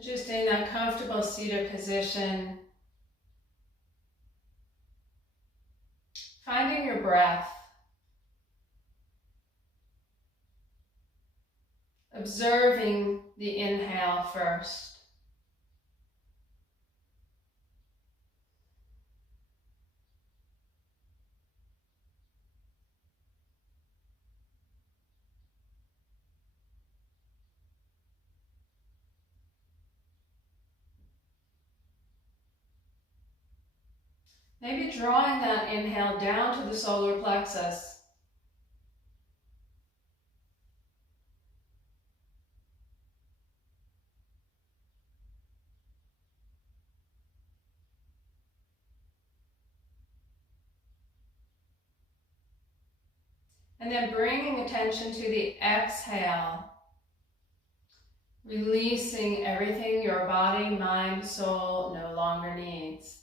Just in that comfortable seated position, finding your breath, observing the inhale first. Maybe drawing that inhale down to the solar plexus. And then bringing attention to the exhale, releasing everything your body, mind, soul no longer needs.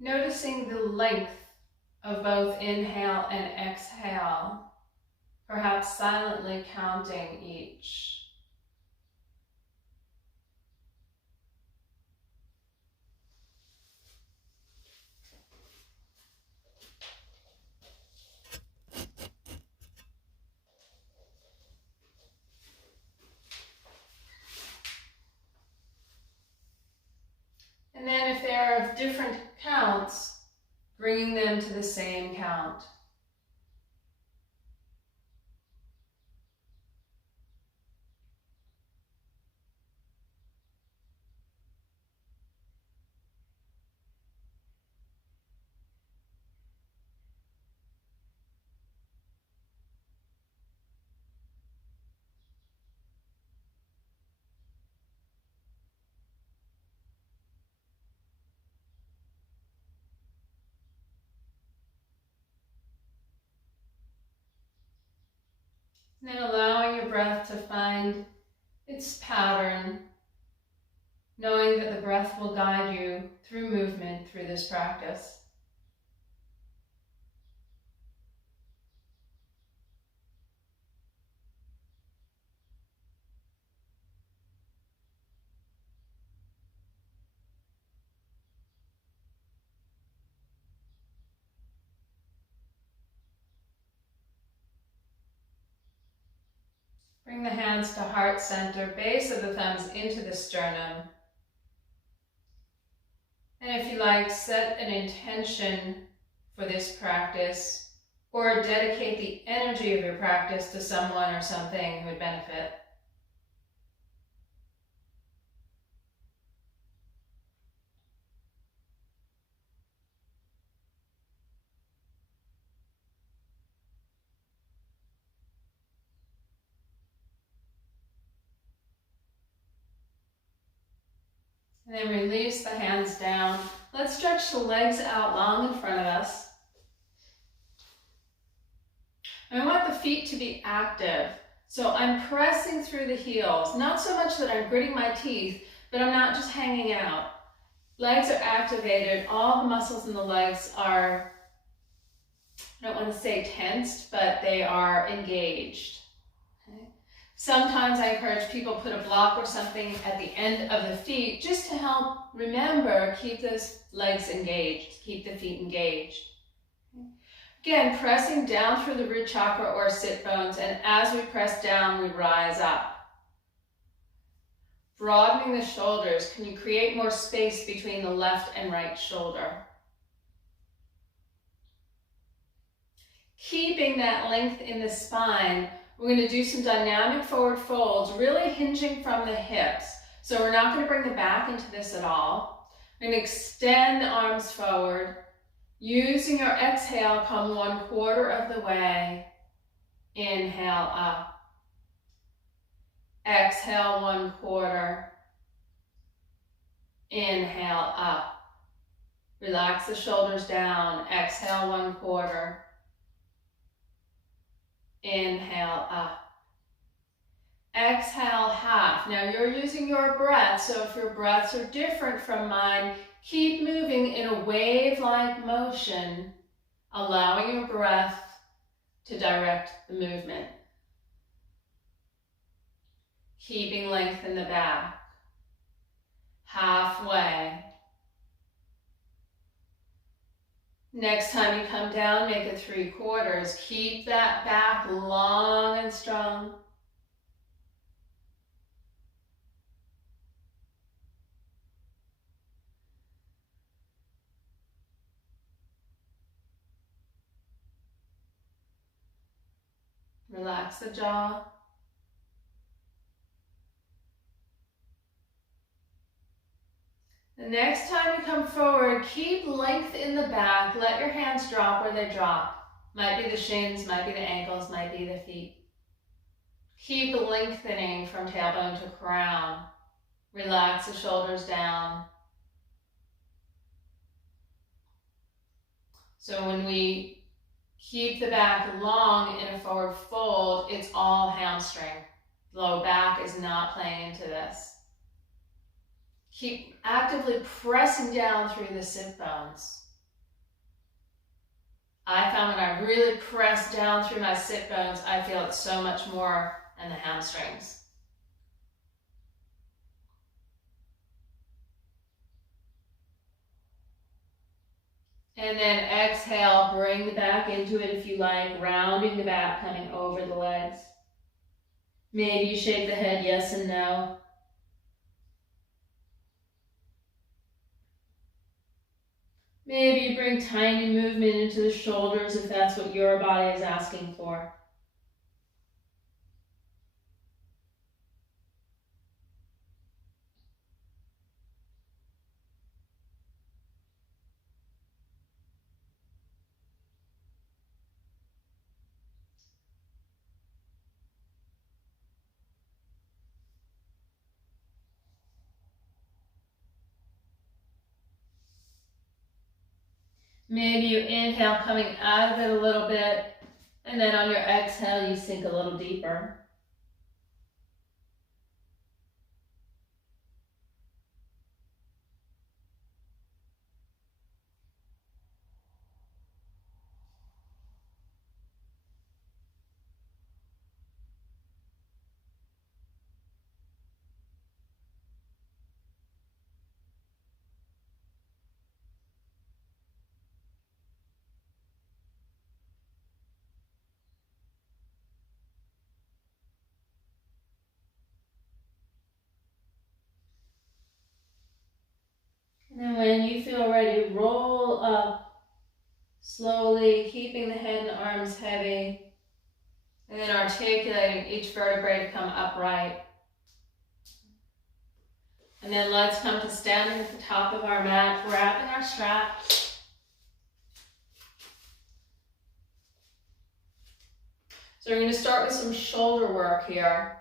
Noticing the length of both inhale and exhale, perhaps silently counting each. And then if they are of different counts, bringing them to the same count. And then allowing your breath to find its pattern, knowing that the breath will guide you through movement through this practice. Bring the hands to heart center, base of the thumbs into the sternum. And if you like, set an intention for this practice or dedicate the energy of your practice to someone or something who would benefit. And then release the hands down. Let's stretch the legs out long in front of us. And I want the feet to be active. So I'm pressing through the heels, not so much that I'm gritting my teeth, but I'm not just hanging out. Legs are activated. All the muscles in the legs are, I don't want to say tensed, but they are engaged. Sometimes I encourage people to put a block or something at the end of the feet just to help remember, keep those legs engaged, keep the feet engaged. Again, pressing down through the root chakra or sit bones, and as we press down, we rise up. Broadening the shoulders, can you create more space between the left and right shoulder? Keeping that length in the spine, we're going to do some dynamic forward folds, really hinging from the hips. So we're not going to bring the back into this at all. We're going to extend the arms forward. Using your exhale, come 1/4 of the way. Inhale up. Exhale 1/4. Inhale up. Relax the shoulders down. Exhale 1/4. Inhale up. Exhale half. Now you're using your breath, so if your breaths are different from mine, keep moving in a wave-like motion, allowing your breath to direct the movement. Keeping length in the back. Halfway. Next time you come down, make it 3/4. Keep that back long and strong. Relax the jaw. The next time you come forward, keep length in the back. Let your hands drop where they drop. Might be the shins, might be the ankles, might be the feet. Keep lengthening from tailbone to crown. Relax the shoulders down. So when we keep the back long in a forward fold, it's all hamstring. Low back is not playing into this. Keep actively pressing down through the sit bones. I found when I really press down through my sit bones, I feel it so much more in the hamstrings. And then exhale, bring the back into it if you like, rounding the back, coming over the legs. Maybe you shake the head yes and no. Maybe you bring tiny movement into the shoulders if that's what your body is asking for. Maybe you inhale, coming out of it a little bit, and then on your exhale, you sink a little deeper. And then when you feel ready, roll up slowly, keeping the head and arms heavy, and then articulating each vertebrae to come upright. And then let's come to standing at the top of our mat, grabbing our strap. So we're going to start with some shoulder work here.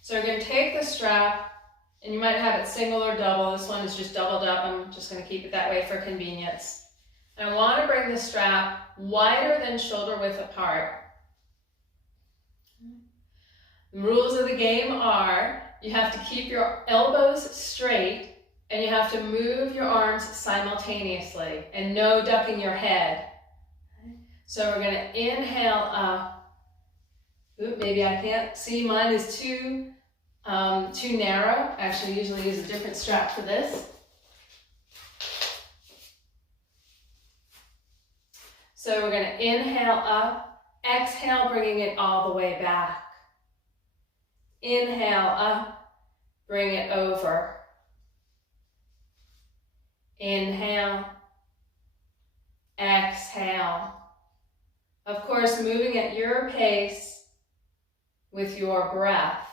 So we're going to take the strap, and you might have it single or double. This one is just doubled up. I'm just going to keep it that way for convenience. And I want to bring the strap wider than shoulder width apart. The rules of the game are you have to keep your elbows straight and you have to move your arms simultaneously and no ducking your head. So we're going to inhale up. Oop, maybe I can't see, mine is too narrow. Actually, I usually use a different strap for this. So we're going to inhale up, exhale, bringing it all the way back. Inhale up, bring it over. Inhale, exhale. Of course, moving at your pace with your breath.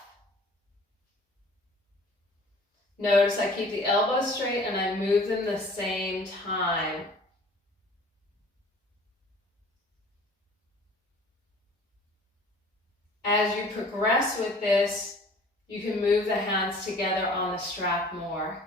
Notice I keep the elbows straight and I move them the same time. As you progress with this, you can move the hands together on the strap more.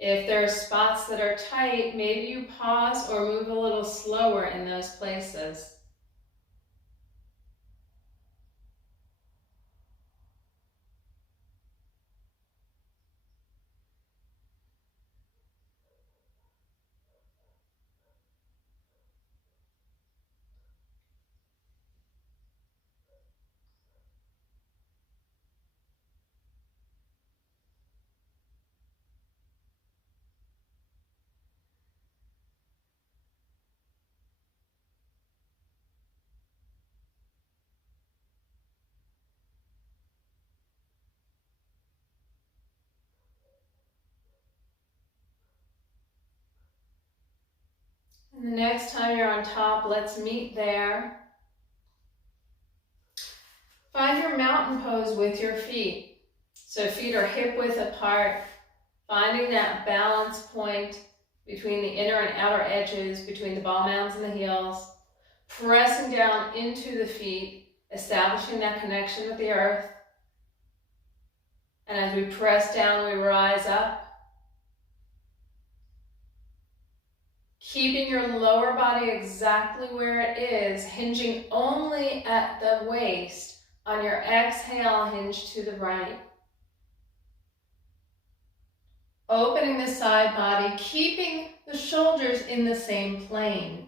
If there are spots that are tight, maybe you pause or move a little slower in those places. And the next time you're on top, let's meet there. Find your mountain pose with your feet. So feet are hip width apart, finding that balance point between the inner and outer edges, between the ball mounds and the heels, pressing down into the feet, establishing that connection with the earth. And as we press down, we rise up. Keeping your lower body exactly where it is, hinging only at the waist. On your exhale, hinge to the right. Opening the side body, keeping the shoulders in the same plane.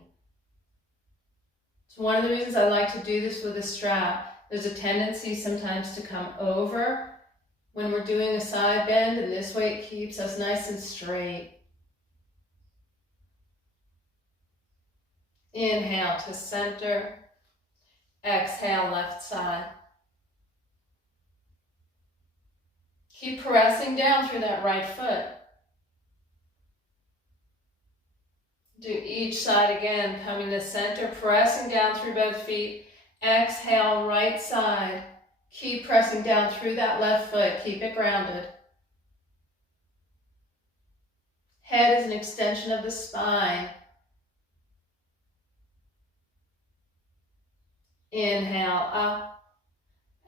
So one of the reasons I like to do this with a strap, there's a tendency sometimes to come over when we're doing a side bend, and this way it keeps us nice and straight. Inhale to center. Exhale, left side. Keep pressing down through that right foot. Do each side again, coming to center, pressing down through both feet. Exhale, right side. Keep pressing down through that left foot. Keep it grounded. Head is an extension of the spine. Inhale, up.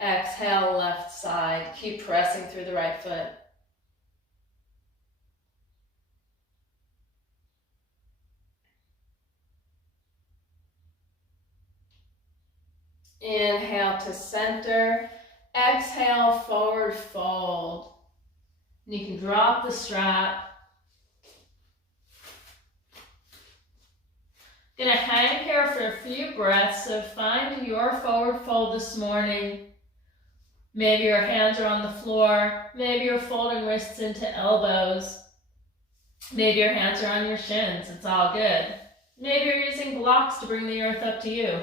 Exhale, left side. Keep pressing through the right foot. Inhale to center. Exhale, forward fold. And you can drop the strap. Gonna hang here for a few breaths, so find your forward fold this morning. Maybe your hands are on the floor. Maybe you're folding wrists into elbows. Maybe your hands are on your shins. It's all good. Maybe you're using blocks to bring the earth up to you.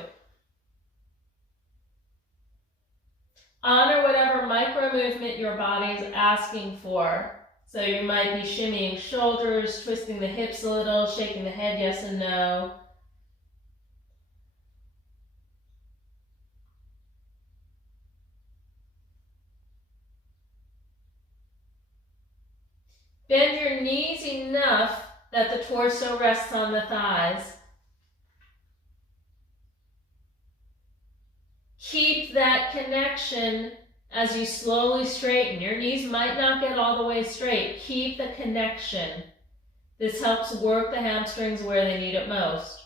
Honor whatever micro movement your body is asking for. So you might be shimmying shoulders, twisting the hips a little, shaking the head yes and no. Bend your knees enough that the torso rests on the thighs. Keep that connection as you slowly straighten. Your knees might not get all the way straight. Keep the connection. This helps work the hamstrings where they need it most.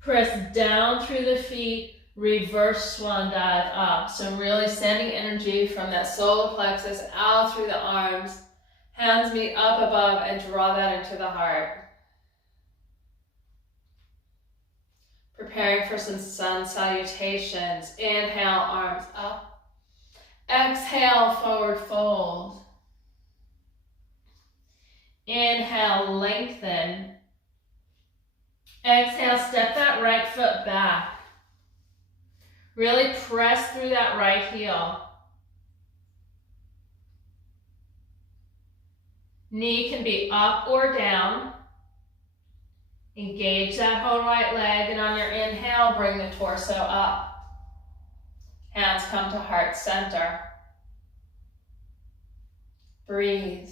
Press down through the feet, reverse swan dive up. So really sending energy from that solar plexus out through the arms. Hands meet up above and draw that into the heart. Preparing for some sun salutations. Inhale, arms up. Exhale, forward fold. Inhale, lengthen. Exhale, step that right foot back. Really press through that right heel. Knee can be up or down. Engage that whole right leg, and on your inhale, bring the torso up. Hands come to heart center. Breathe.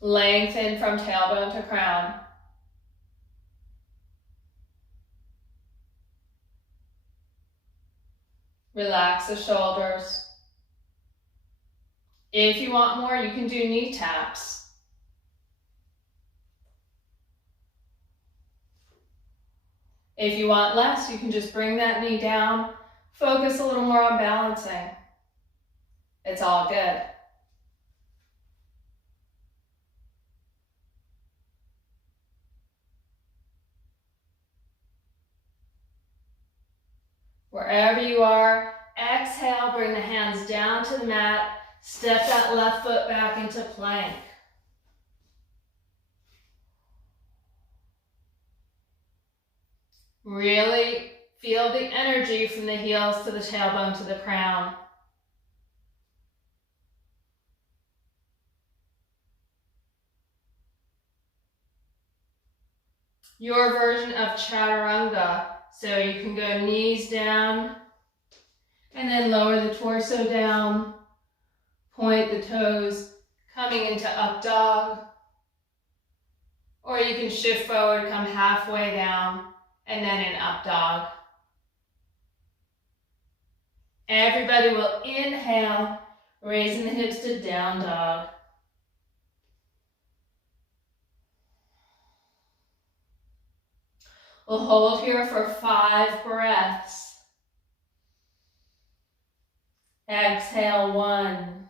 Lengthen from tailbone to crown. Relax the shoulders. If you want more, you can do knee taps. If you want less, you can just bring that knee down. Focus a little more on balancing. It's all good. Wherever you are, exhale, bring the hands down to the mat. Step that left foot back into plank. Really feel the energy from the heels to the tailbone to the crown. Your version of chaturanga. So you can go knees down and then lower the torso down, point the toes, coming into up dog. Or you can shift forward, come halfway down, and then in up dog. Everybody will inhale, raising the hips to down dog. We'll hold here for 5 breaths. Exhale 1.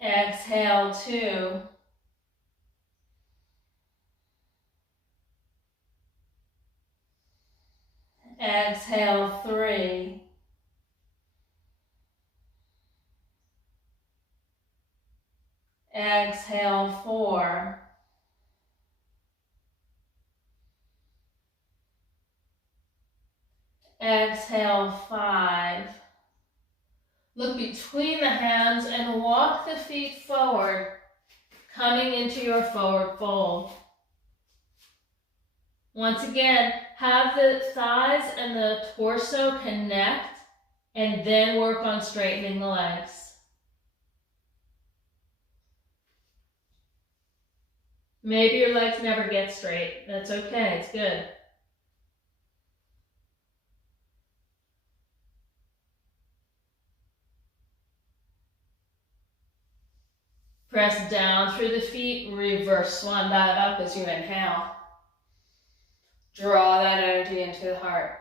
Exhale 2. Exhale 3. Exhale 4. Exhale 5. Look between the hands and walk the feet forward, coming into your forward fold. Once again, have the thighs and the torso connect and then work on straightening the legs. Maybe your legs never get straight. That's okay, it's good. Press down through the feet, reverse swan that up as you inhale. Draw that energy into the heart.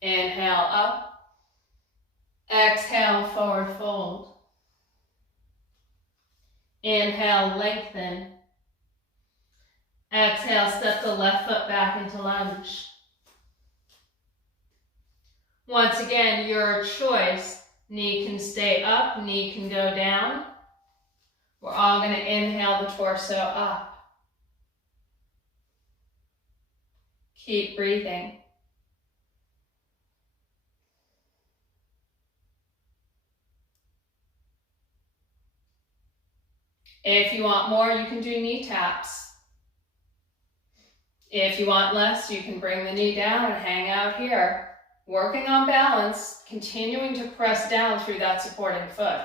Inhale up. Exhale, forward fold. Inhale, lengthen. Exhale, step the left foot back into lunge. Once again, your choice. Knee can stay up, knee can go down. We're all going to inhale the torso up. Keep breathing. If you want more, you can do knee taps. If you want less, you can bring the knee down and hang out here. Working on balance, continuing to press down through that supporting foot.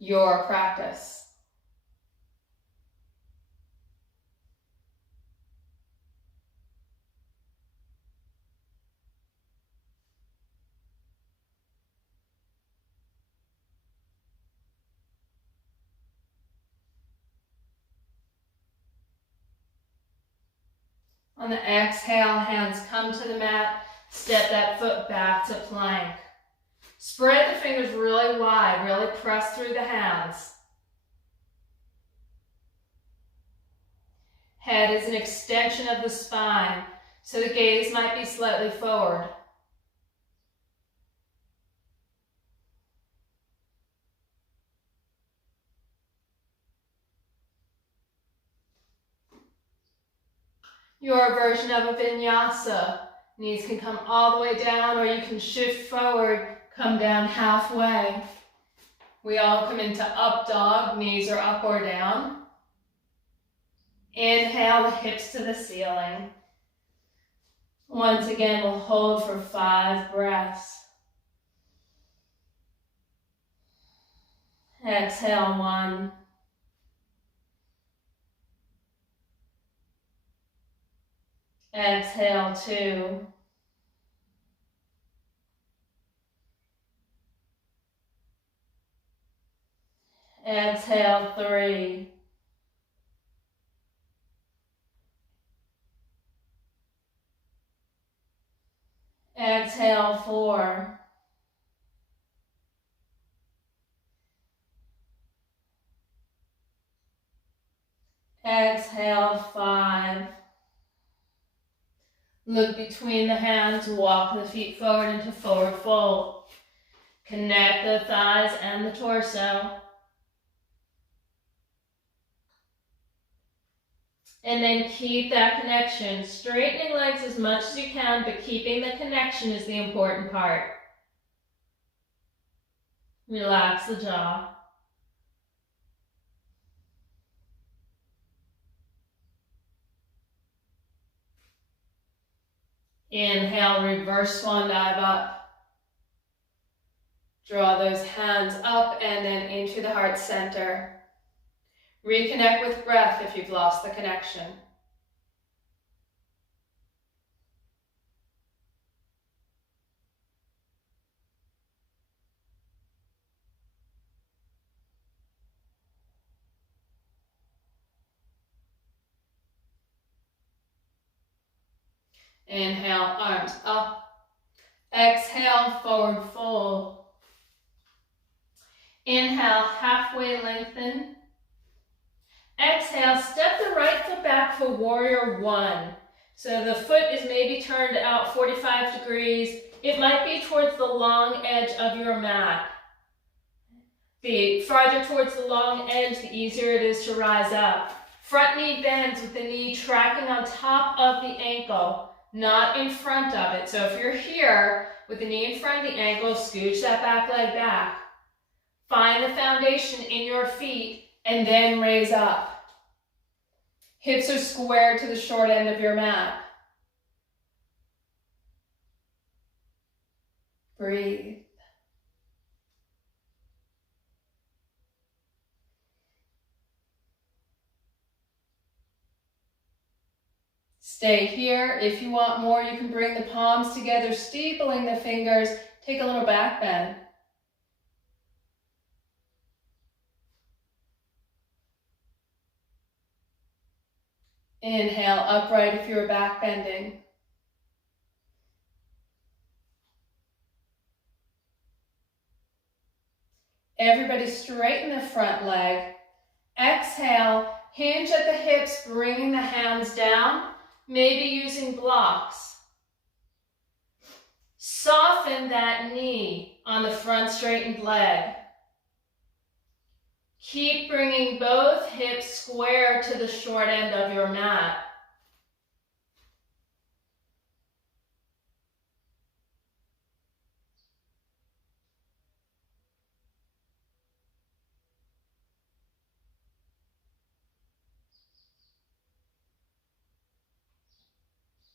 Your practice. On the exhale, hands come to the mat, step that foot back to plank. Spread the fingers really wide, really press through the hands. Head is an extension of the spine, so the gaze might be slightly forward. Your version of a vinyasa. Knees can come all the way down, or you can shift forward, come down halfway. We all come into up dog, knees are up or down. Inhale, the hips to the ceiling. Once again, we'll hold for 5 breaths. Exhale, 1. Exhale, 2. Exhale, 3. Exhale, 4. Exhale, 5. Look between the hands, walk the feet forward into forward fold. Connect the thighs and the torso. And then keep that connection. Straightening legs as much as you can, but keeping the connection is the important part. Relax the jaw. Inhale, reverse swan dive up. Draw those hands up and then into the heart center. Reconnect with breath if you've lost the connection. Inhale, arms up. Exhale, forward fold. Inhale, halfway lengthen. Exhale, step the right foot back for warrior 1. So the foot is maybe turned out 45 degrees. It might be towards the long edge of your mat. The farther towards the long edge, the easier it is to rise up. Front knee bends with the knee tracking on top of the ankle, not in front of it. So if you're here with the knee in front of the ankle, scooch that back leg back. Find the foundation in your feet and then raise up. Hips are squared to the short end of your mat. Breathe. Stay here. If you want more, you can bring the palms together, steepling the fingers. Take a little back bend. Inhale, upright if you're back bending. Everybody straighten the front leg. Exhale, hinge at the hips, bringing the hands down, maybe using blocks. Soften that knee on the front straightened leg. Keep bringing both hips square to the short end of your mat.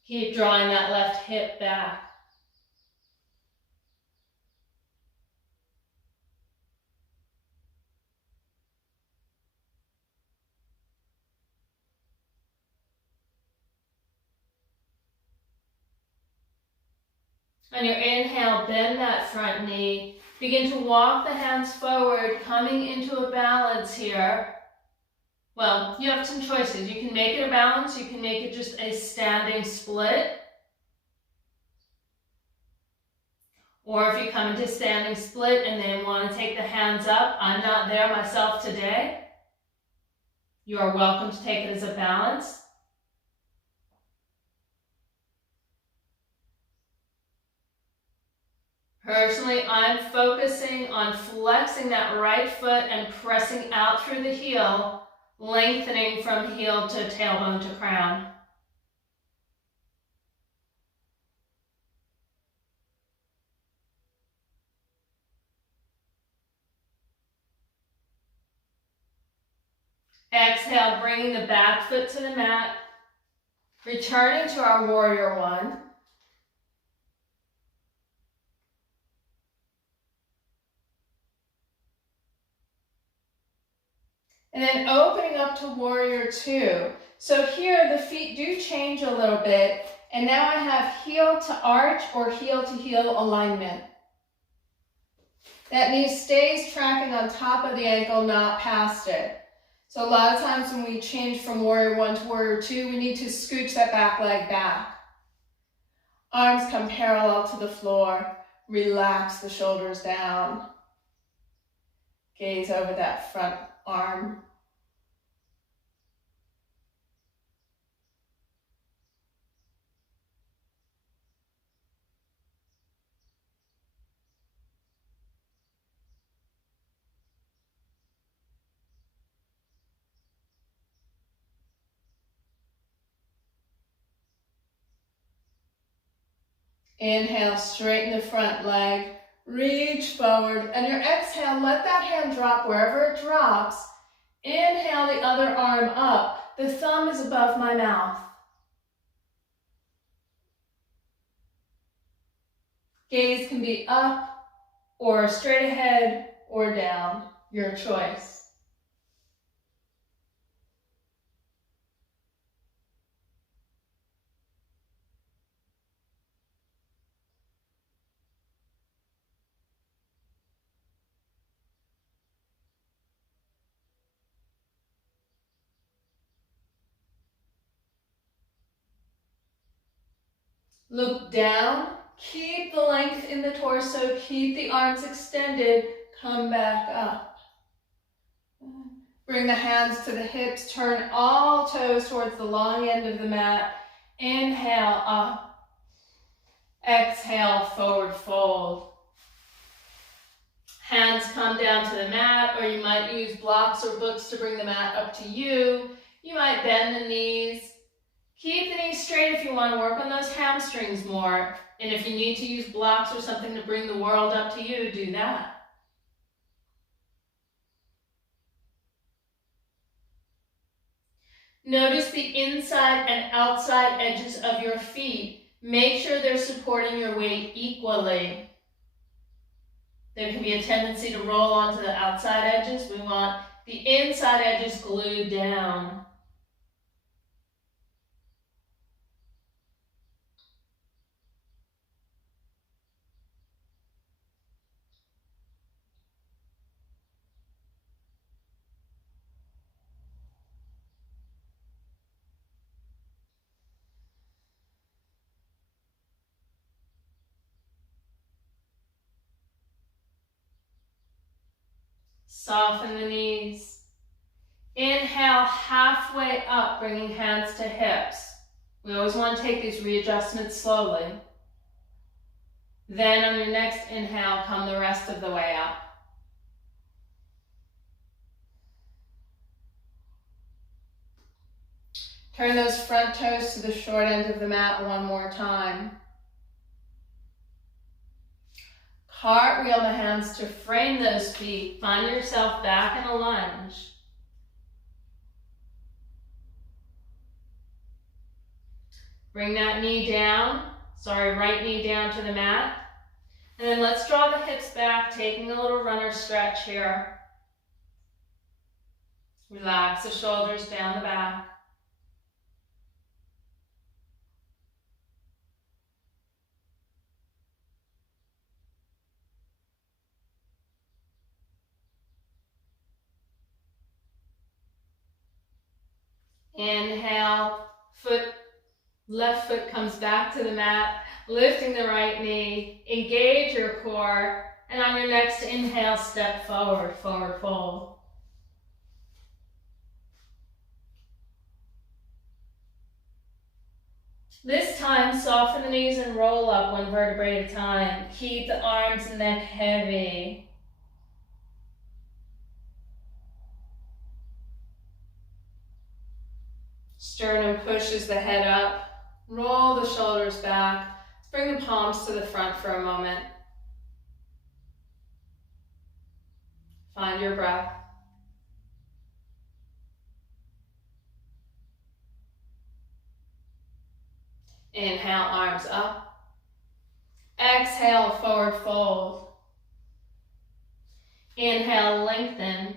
Keep drawing that left hip back. On your inhale, bend that front knee. Begin to walk the hands forward, coming into a balance here. Well, you have some choices. You can make it a balance. You can make it just a standing split. Or if you come into standing split and then want to take the hands up, I'm not there myself today. You are welcome to take it as a balance. Personally, I'm focusing on flexing that right foot and pressing out through the heel, lengthening from heel to tailbone to crown. Exhale, bringing the back foot to the mat. Returning to our warrior one. And then opening up to warrior two. So here the feet do change a little bit. And now I have heel to arch or heel to heel alignment. That knee stays tracking on top of the ankle, not past it. So a lot of times when we change from warrior one to warrior two, we need to scooch that back leg back. Arms come parallel to the floor. Relax the shoulders down. Gaze over that front arm. Inhale, straighten the front leg, reach forward, and your exhale, let that hand drop wherever it drops. Inhale the other arm up. The thumb is above my mouth. Gaze can be up or straight ahead or down, your choice. Look down, keep the length in the torso, keep the arms extended, come back up. Bring the hands to the hips, turn all toes towards the long end of the mat. Inhale up, exhale forward fold. Hands come down to the mat, or you might use blocks or books to bring the mat up to you. You might bend the knees. Keep the knees straight if you want to work on those hamstrings more. And if you need to use blocks or something to bring the world up to you, do that. Notice the inside and outside edges of your feet. Make sure they're supporting your weight equally. There can be a tendency to roll onto the outside edges. We want the inside edges glued down. Soften the knees. Inhale, halfway up, bringing hands to hips. We always want to take these readjustments slowly. Then on your next inhale, come the rest of the way up. Turn those front toes to the short end of the mat one more time. Cartwheel the hands to frame those feet. Find yourself back in a lunge. Bring that knee down, right knee down to the mat. And then let's draw the hips back, taking a little runner stretch here. Relax the shoulders down the back. Inhale, left foot comes back to the mat, lifting the right knee, engage your core, and on your next inhale, step forward, forward fold. This time, soften the knees and roll up one vertebrae at a time. Keep the arms and neck heavy. Sternum pushes the head up. Roll the shoulders back. Let's bring the palms to the front for a moment. Find your breath. Inhale, arms up. Exhale, forward fold. Inhale, lengthen.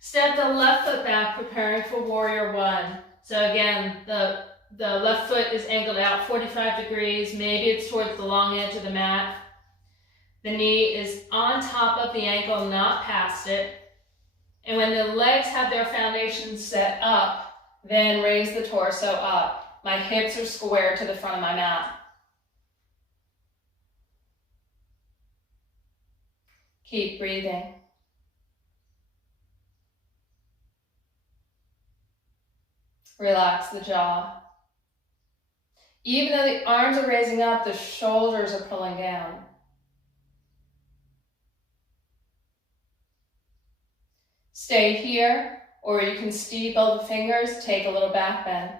Step the left foot back, preparing for warrior one. So again, the left foot is angled out 45 degrees. Maybe it's towards the long edge of the mat. The knee is on top of the ankle, not past it. And when the legs have their foundation set up, then raise the torso up. My hips are square to the front of my mat. Keep breathing. Relax the jaw. Even though the arms are raising up, the shoulders are pulling down. Stay here, or you can steeple the fingers, take a little back bend.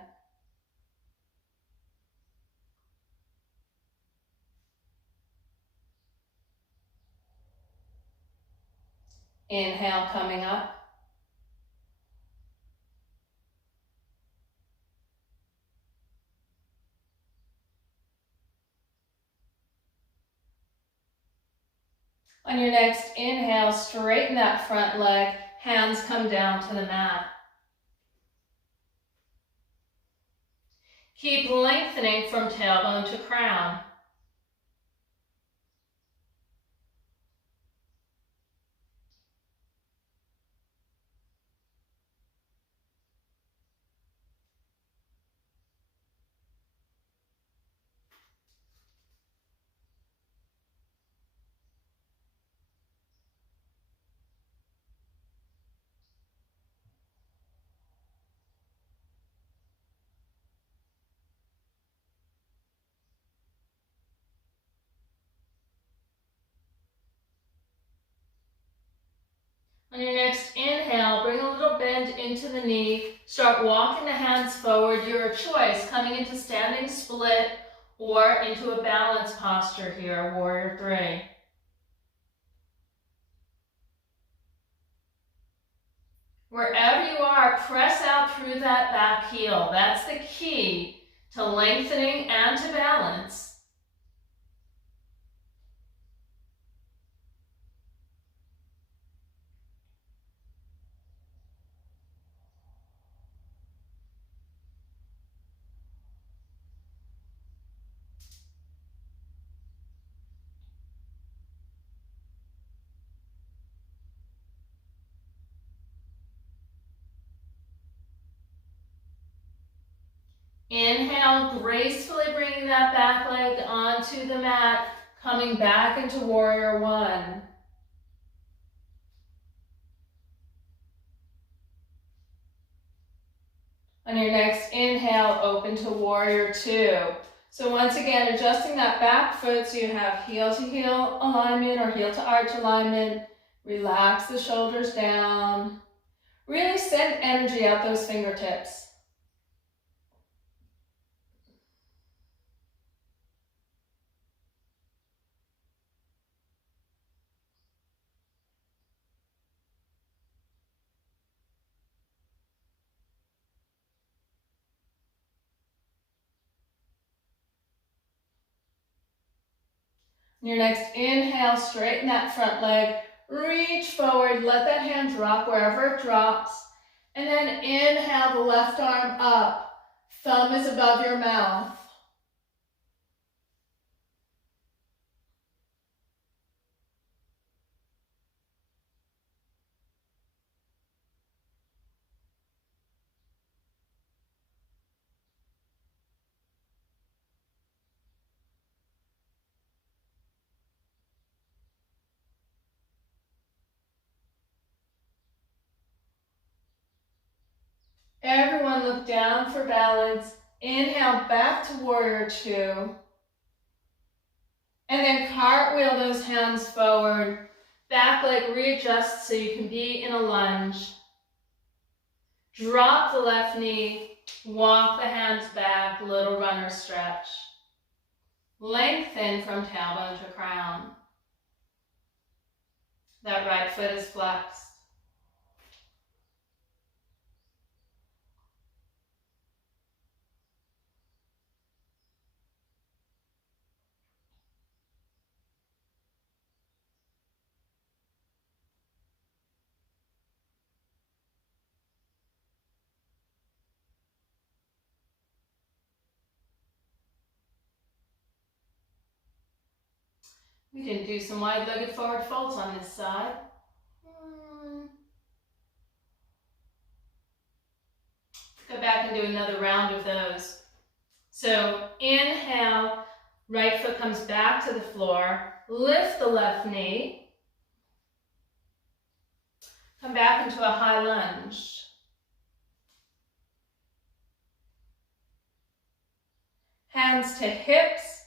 Inhale, coming up. On your next inhale, straighten that front leg. Hands come down to the mat. Keep lengthening from tailbone to crown. On your next inhale, bring a little bend into the knee. Start walking the hands forward. Your choice, coming into standing split or into a balance posture here, warrior three. Wherever you are, press out through that back heel. That's the key to lengthening and to balance. Inhale, gracefully bringing that back leg onto the mat, coming back into warrior one. On your next inhale, open to warrior two. So once again, adjusting that back foot so you have heel to heel alignment or heel to arch alignment. Relax the shoulders down. Really send energy out those fingertips. Your next inhale, straighten that front leg, reach forward, let that hand drop wherever it drops, and then inhale the left arm up, thumb is above your mouth. Everyone look down for balance. Inhale back to warrior two. And then cartwheel those hands forward. Back leg readjusts so you can be in a lunge. Drop the left knee. Walk the hands back, little runner stretch. Lengthen from tailbone to crown. That right foot is flexed. We can do some wide-legged forward folds on this side. Go back and do another round of those. So inhale, right foot comes back to the floor, lift the left knee, come back into a high lunge. Hands to hips,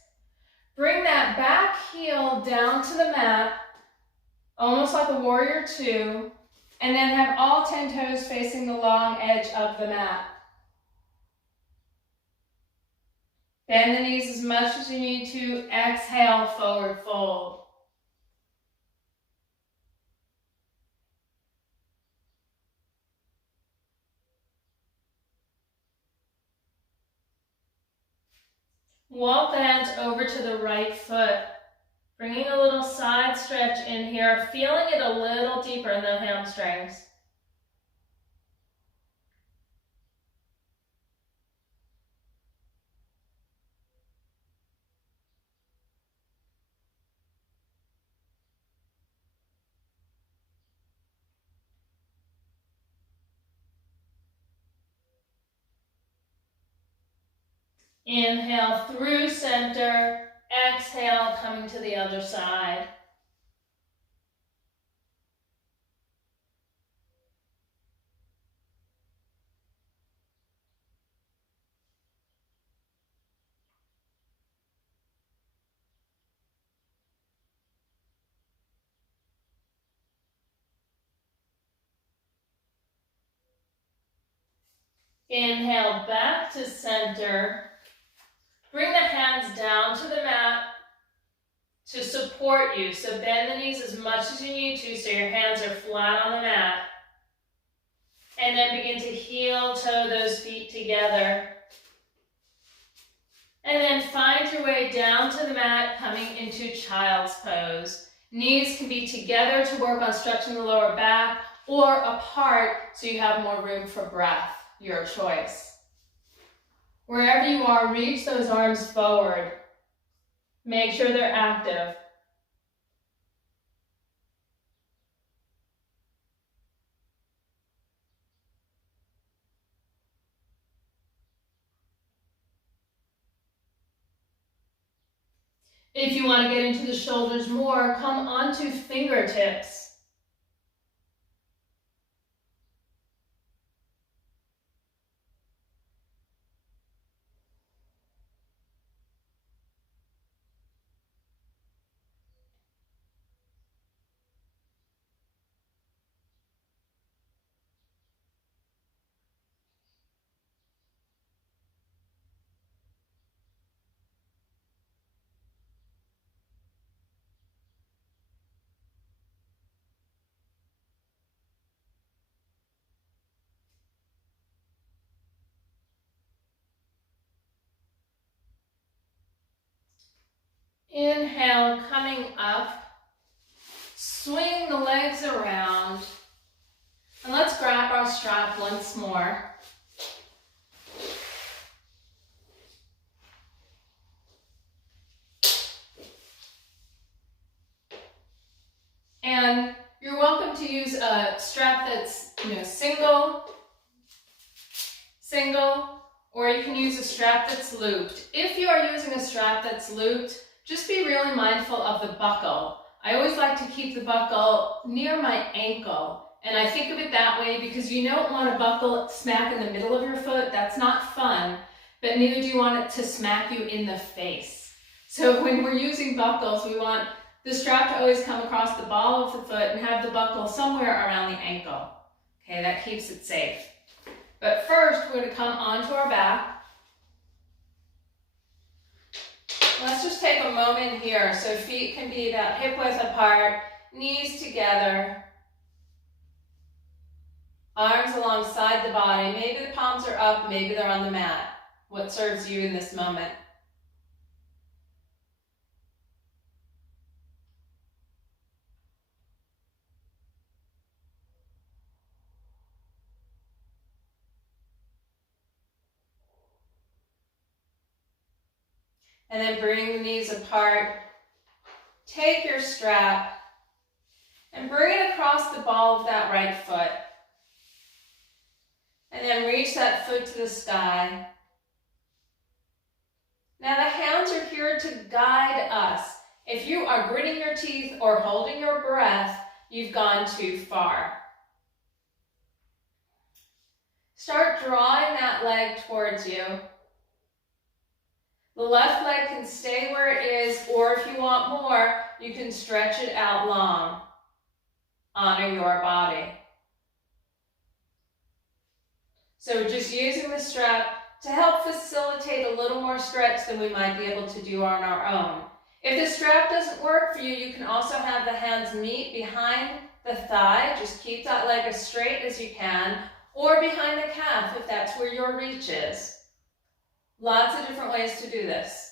bring that back heel down to the mat, almost like a warrior two, and then have all 10 toes facing the long edge of the mat. Bend the knees as much as you need to. Exhale, forward fold. Walk the hands over to the right foot, bringing a little side stretch in here, feeling it a little deeper in the hamstrings. Inhale through center, exhale coming to the other side. Inhale back to center. Bring the hands down to the mat to support you. So bend the knees as much as you need to so your hands are flat on the mat. And then begin to heel toe those feet together. And then find your way down to the mat, coming into child's pose. Knees can be together to work on stretching the lower back, or apart so you have more room for breath, your choice. Wherever you are, reach those arms forward. Make sure they're active. If you want to get into the shoulders more, come onto fingertips. Inhale, coming up. Swing the legs around. And let's grab our strap once more. And you're welcome to use a strap that's, single, or you can use a strap that's looped. If you are using a strap that's looped, just be really mindful of the buckle. I always like to keep the buckle near my ankle. And I think of it that way because you don't want a buckle smack in the middle of your foot. That's not fun, but neither do you want it to smack you in the face. So when we're using buckles, we want the strap to always come across the ball of the foot and have the buckle somewhere around the ankle. Okay, that keeps it safe. But first, we're going to come onto our back. Let's just take a moment here so feet can be about hip width apart, knees together, arms alongside the body. Maybe the palms are up, maybe they're on the mat. What serves you in this moment? And then bring the knees apart. take your strap and bring it across the ball of that right foot. And then reach that foot to the sky. Now the hands are here to guide us. If you are gritting your teeth or holding your breath, you've gone too far. Start drawing that leg towards you. The left leg can stay where it is, or if you want more, you can stretch it out long. Honor your body. So just using the strap to help facilitate a little more stretch than we might be able to do on our own. If the strap doesn't work for you, you can also have the hands meet behind the thigh. Just keep that leg as straight as you can, or behind the calf if that's where your reach is. Lots of different ways to do this.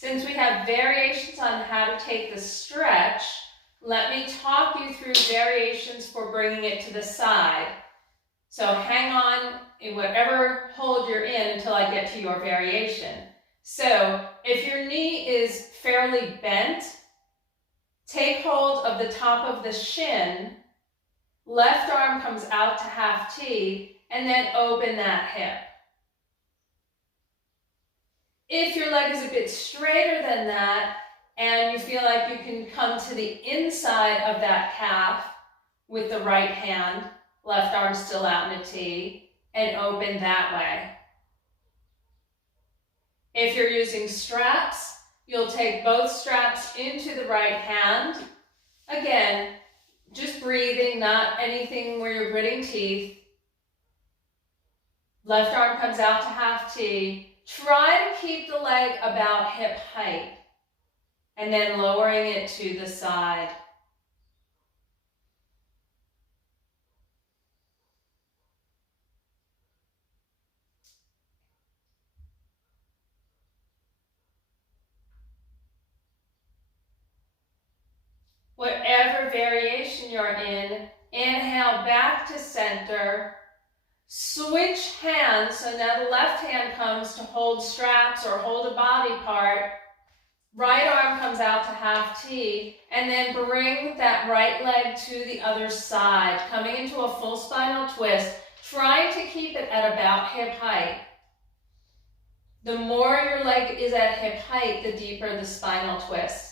Since we have variations on how to take the stretch, let me talk you through variations for bringing it to the side. So hang on in whatever hold you're in until I get to your variation. So if your knee is fairly bent, take hold of the top of the shin, left arm comes out to half T, and then open that hip. If your leg is a bit straighter than that, and you feel like you can come to the inside of that calf with the right hand, left arm still out in a T, and open that way. If you're using straps, you'll take both straps into the right hand. Again, just breathing, not anything where you're gritting teeth. Left arm comes out to half T. Try to keep the leg about hip height and then lowering it to the side. Whatever variation you're in, inhale back to center. Switch hands, so now the left hand comes to hold straps or hold a body part. Right arm comes out to half T, and then bring that right leg to the other side, coming into a full spinal twist, trying to keep it at about hip height. The more your leg is at hip height, the deeper the spinal twist.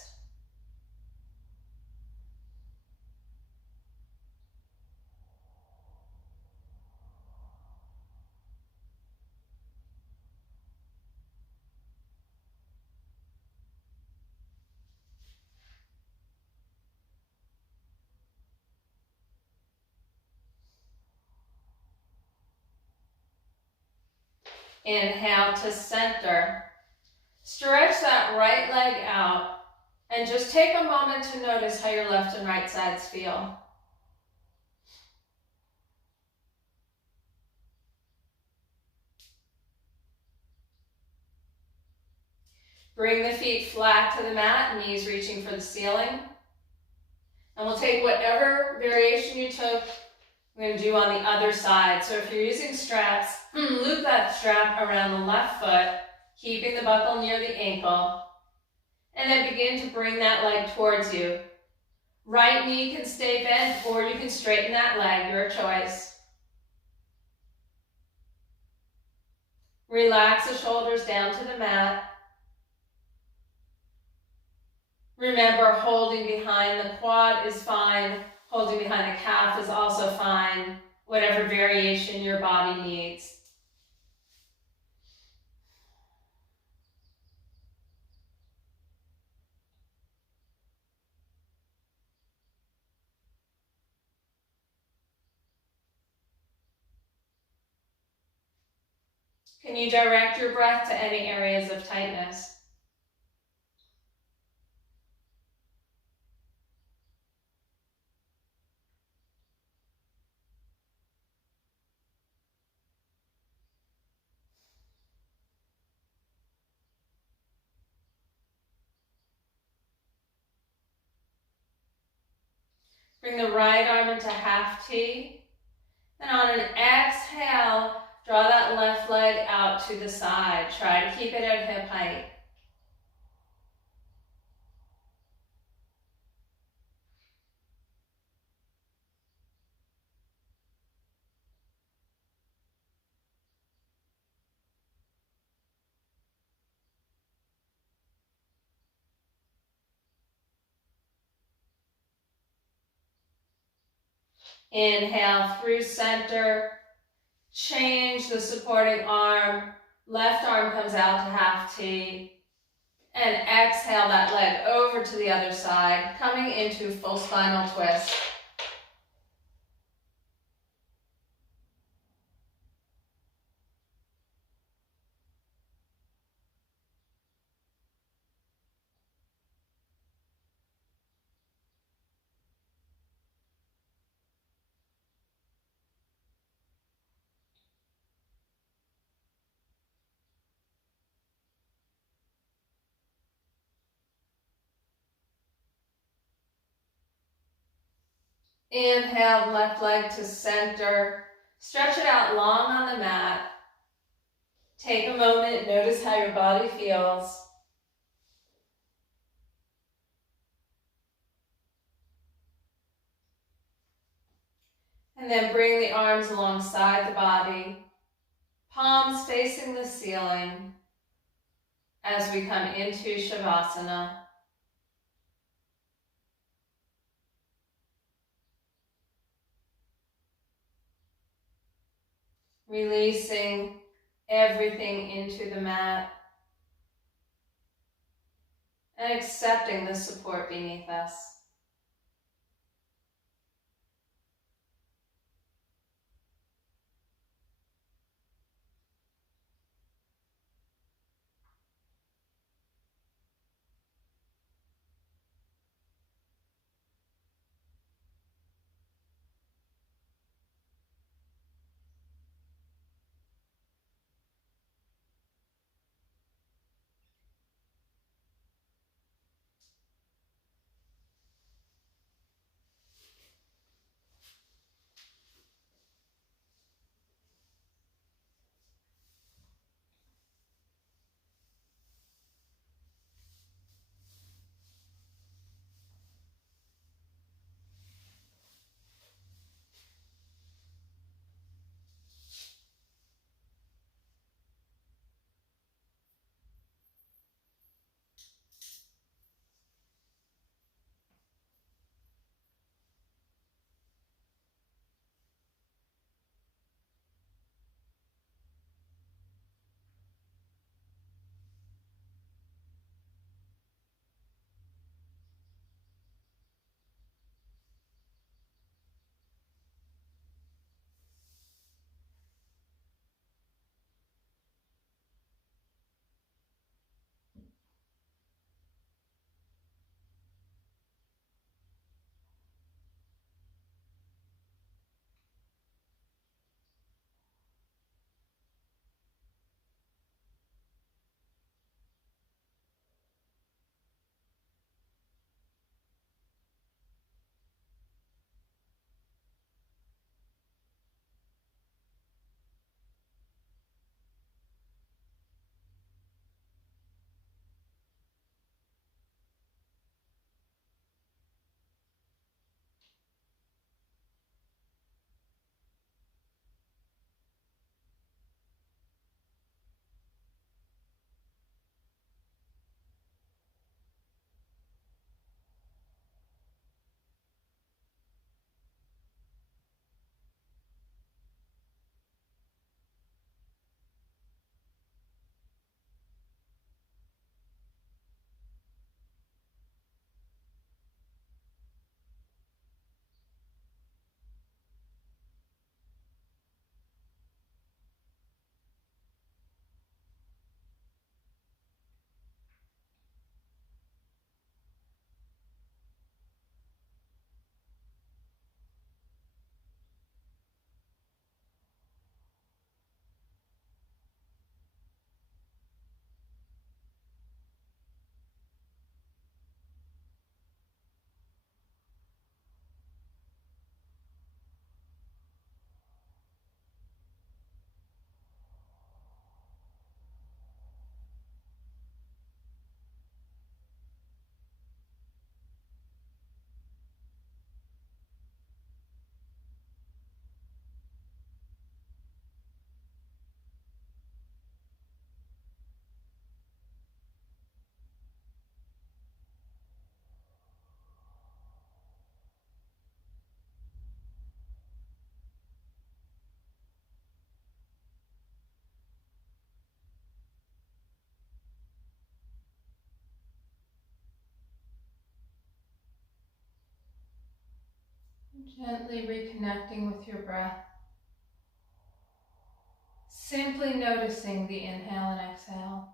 Inhale to center. Stretch that right leg out and just take a moment to notice how your left and right sides feel. Bring the feet flat to the mat, knees reaching for the ceiling. And we'll take whatever variation you took, we're going to do on the other side. So if you're using straps, loop that strap around the left foot, keeping the buckle near the ankle, and then begin to bring that leg towards you. Right knee can stay bent, or you can straighten that leg, your choice. Relax the shoulders down to the mat. Remember, holding behind the quad is fine. Holding behind the calf is also fine. Whatever variation your body needs. Can you direct your breath to any areas of tightness? Bring the right arm into half T. And on an exhale, draw that left leg out to the side. Try to keep it at hip height. Inhale through center. Change the supporting arm. Left arm comes out to half T. And exhale that leg over to the other side, coming into full spinal twist. Inhale, left leg to center. Stretch it out long on the mat. Take a moment, notice how your body feels. And then bring the arms alongside the body, palms facing the ceiling as we come into Shavasana. Releasing everything into the mat and accepting the support beneath us. Gently reconnecting with your breath. Simply noticing the inhale and exhale.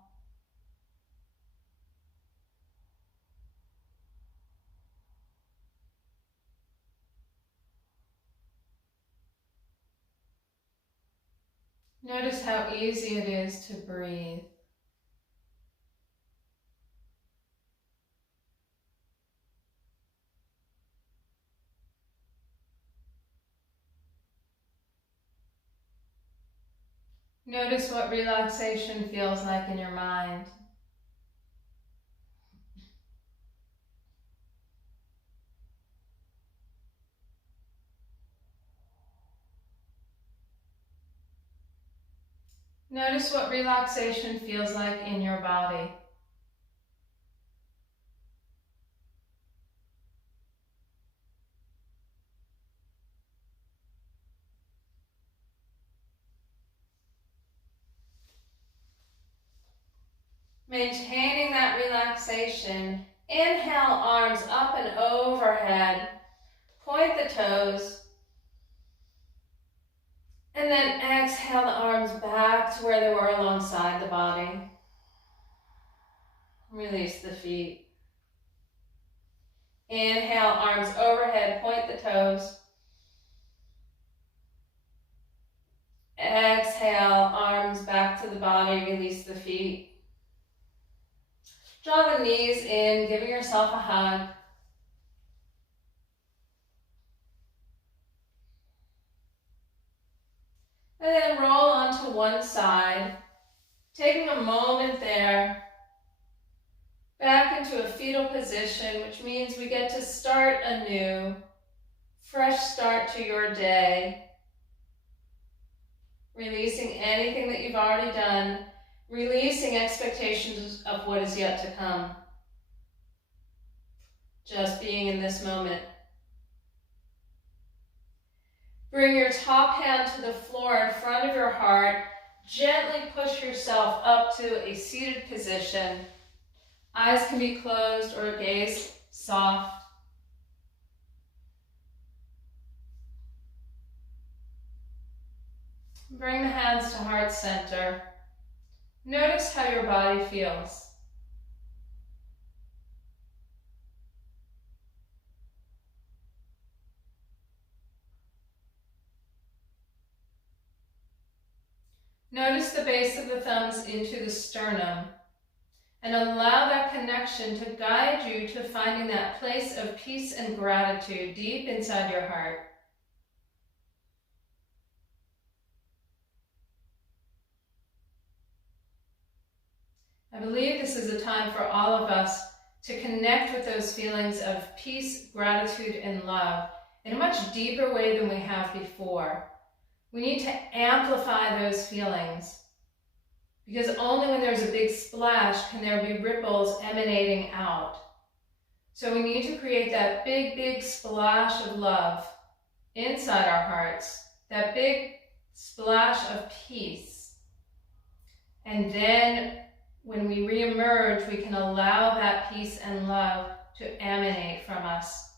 Notice how easy it is to breathe. Notice what relaxation feels like in your mind. Notice what relaxation feels like in your body. Maintaining that relaxation, inhale, arms up and overhead, point the toes, and then exhale the arms back to where they were alongside the body. Release the feet. Inhale, arms overhead, point the toes. Exhale, arms back to the body, release the feet. Draw the knees in, giving yourself a hug. And then roll onto one side, taking a moment there, back into a fetal position, which means we get to start anew, fresh start to your day. Releasing anything that you've already done, releasing expectations of what is yet to come. Just being in this moment. Bring your top hand to the floor in front of your heart. Gently push yourself up to a seated position. Eyes can be closed or gaze soft. Bring the hands to heart center. Notice how your body feels. Notice the base of the thumbs into the sternum, and allow that connection to guide you to finding that place of peace and gratitude deep inside your heart. I believe this is a time for all of us to connect with those feelings of peace, gratitude, and love in a much deeper way than we have before. We need to amplify those feelings, because only when there's a big splash can there be ripples emanating out. So we need to create that big, big splash of love inside our hearts, that big splash of peace. And then when we re-emerge, we can allow that peace and love to emanate from us.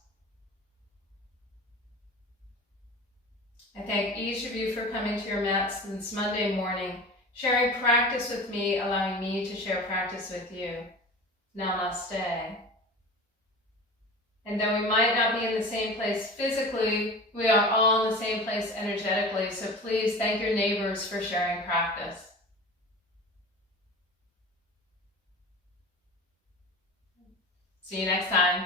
I thank each of you for coming to your mats this Monday morning, sharing practice with me, allowing me to share practice with you. Namaste. And though we might not be in the same place physically, we are all in the same place energetically, so please thank your neighbors for sharing practice. See you next time.